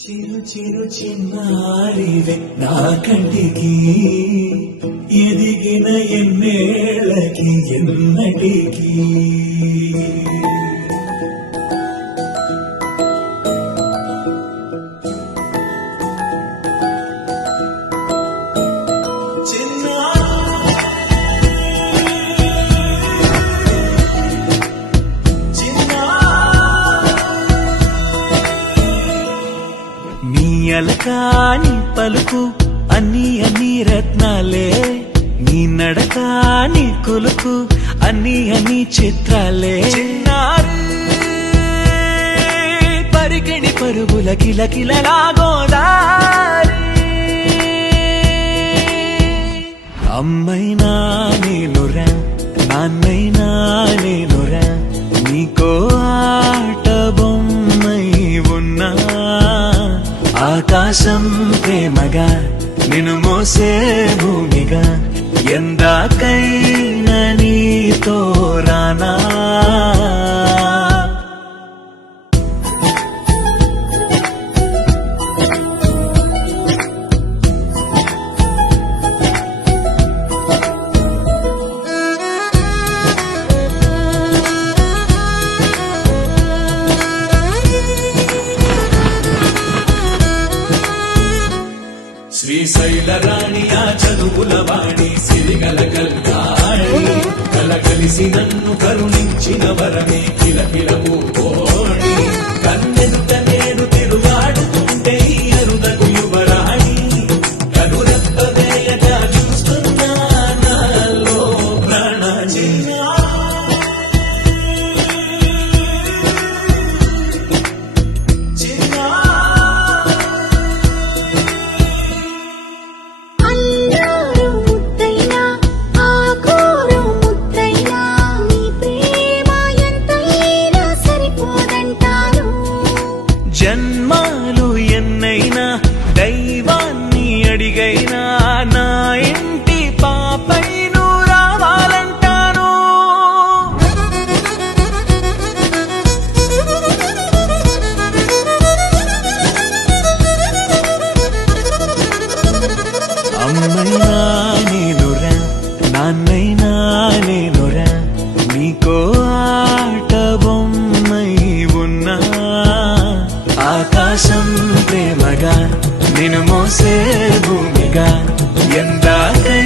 చిరు చిరు చిన్నారివే నా కంటికి ఎదిగిన ఎన్నేళ్ళకి ఎన్నటికి అలకాని పలుకు అన్ని అన్ని రత్నాలే నీ నడకాని కులుకు అన్ని అన్ని చిత్రాలే పరికిణి పరుగుల కిలకిలలా గోదారి అమ్మైనా నేనురా నాన్నైనా నేనురా నీకో ఆట బొమ్మై ఉన్నా ఆకాశం ప్రేమగా నిన్ను మోసే భూమిగా ఎందాకైనా నీతో రానా శ్రీశైల రాణి ఆ చదువుల వాణి సిరిగల కల్కాణి కలగలిసి నన్ను కరుణించిన వరమే కిలకిలము కోణి కన్నెదుట నేను తిరుగాడుతుంటే అరుదకు యువరాణి కనురెప్పవేయగా చూస్తున్నా నాలో ప్రాణ జన్మాలు ఎన్నైనా దైవాన్ని అడిగైనా నా ఇంటి పాపై నువ్వు రావాలంటాను అమ్మైనా నేనురా నాన్నైనా నేనురా నీకో ఆట బొమ్మై ఉన్నా ఆకాశం ప్రేమగా నిన్ను మోసే భూమిగా ఎందాకై